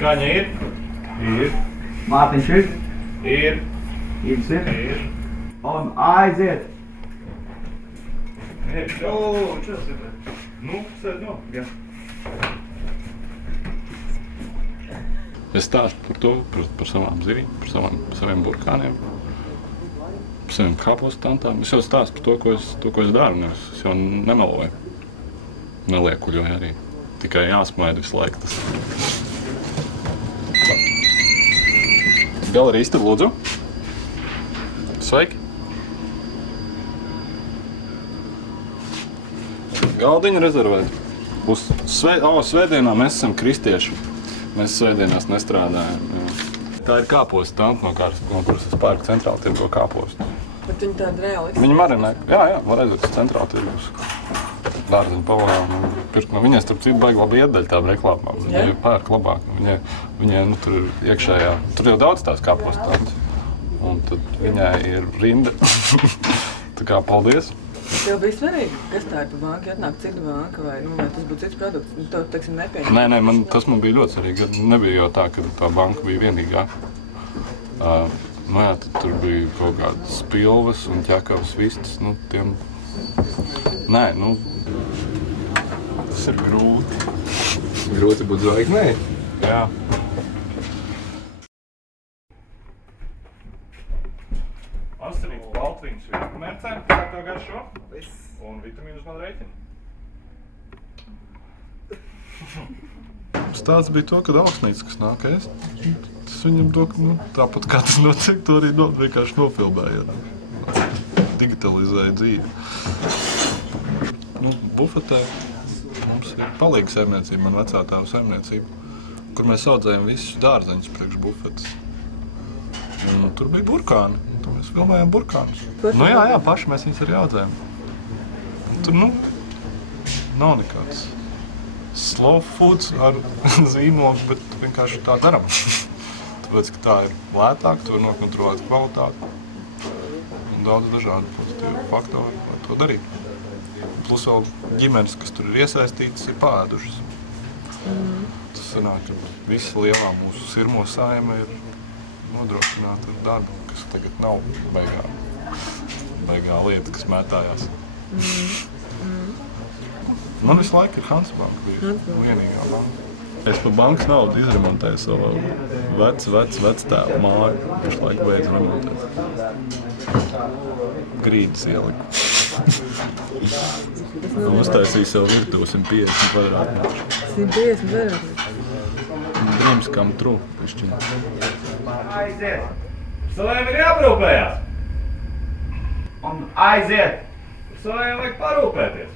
Skaņa ir? Ir. Mārtiņš ir? Ir. Īvs ir? Ir. Un aiziet! Nu, sēd no. Jā. Es stāstu par to, par savām zivīm, par saviem burkāniem, par saviem kāpostantām. Es jau stāstu par to, ko es daru, nevis es jau nemeloju. Neliekuļoju arī. Tikai jāsmaida visu laiku tas. Galerīsti, lūdzu. Sveiki. Galdiņu rezervēt. Uz svētdienā mēs esam kristieši. Mēs svētdienās nestrādājam. Tā ir kāpostu tanta, no kuras es pērku centrāli tirgo kāpostu. Bet viņi tādi reāli? Viņi marinē. Jā, var aizvēt uz centrāli tirgus. Dārziņu pavalām. Pirkt no viņai, starp citu, baigi labi iedaļ tām reklāmām. Viņi pērk labāk. Viņai, nu, tur ir iekšējā. Tur jau daudz tās kāpostu tantas. Un tad viņai ir rinda. Tā kā paldies. Tev bija svarīgi, kas tā ir pa banku, ja atnāk cita banka vai tas būtu cits produkts? To, teiksim, nepieņem. Nē, tas man bija ļoti svarīgi. Nebija jau tā, ka tā banka bija vienīgā. Nu jā, tad tur bija kaut kādas spilvas un ķekavas vistas. Nu, tiem... Nē, nu... Tas ir grūti. Grūti būt zvaigznei? Jā. Asinīgs baltviņus vienu mercē, kā tev garšo? Viss. Un vitamīnus man reiķina. Stāsts bija to, kad augsnīca, kas nāk ēst, tas viņam to, nu, tāpat kā tas notiek, to arī vienkārši nofilmēja. Digitalizēja dzīvi. Nu, bufetē mums ir palīga saimniecība, man vecā tēva saimniecība, kur mēs audzējam visus dārzeņus priekš bufetes. Un tur bija burkāni, un tur mēs filmējām burkānus. Nu jā, paši mēs viņus arī audzējam. Un tur, nu, nav nekāds slow foods ar zīmogu, bet vienkārši tā daram. Tāpēc, ka tā ir lētāk, tu var nokontrolēt kvalitāti un daudz dažādu pozitīvu faktoru, lai to darīt. Plus vēl ģimenes, kas tur ir iesaistītas, ir pāēdušas. Tas sanāk, ka visa lielā mūsu sirmo saime ir nodrošināta ar darbu, kas tagad nav beigā lieta, kas mētājās. Man visu laiku ir Hansabanka bija vienīgā banka. Es pa bankas naudu izremontēju savu vectēvu māju. Pašlaik beidz remontēt. Grīdas ieliku. Uztaisīju savu virtuvi 150 kvadrātmetru. 150 kvadrātmetru? Dreams come true, pišķiņ. Aiziet! Savējiem ir jāparūpējās! Un aiziet! Savējiem vajag parūpēties!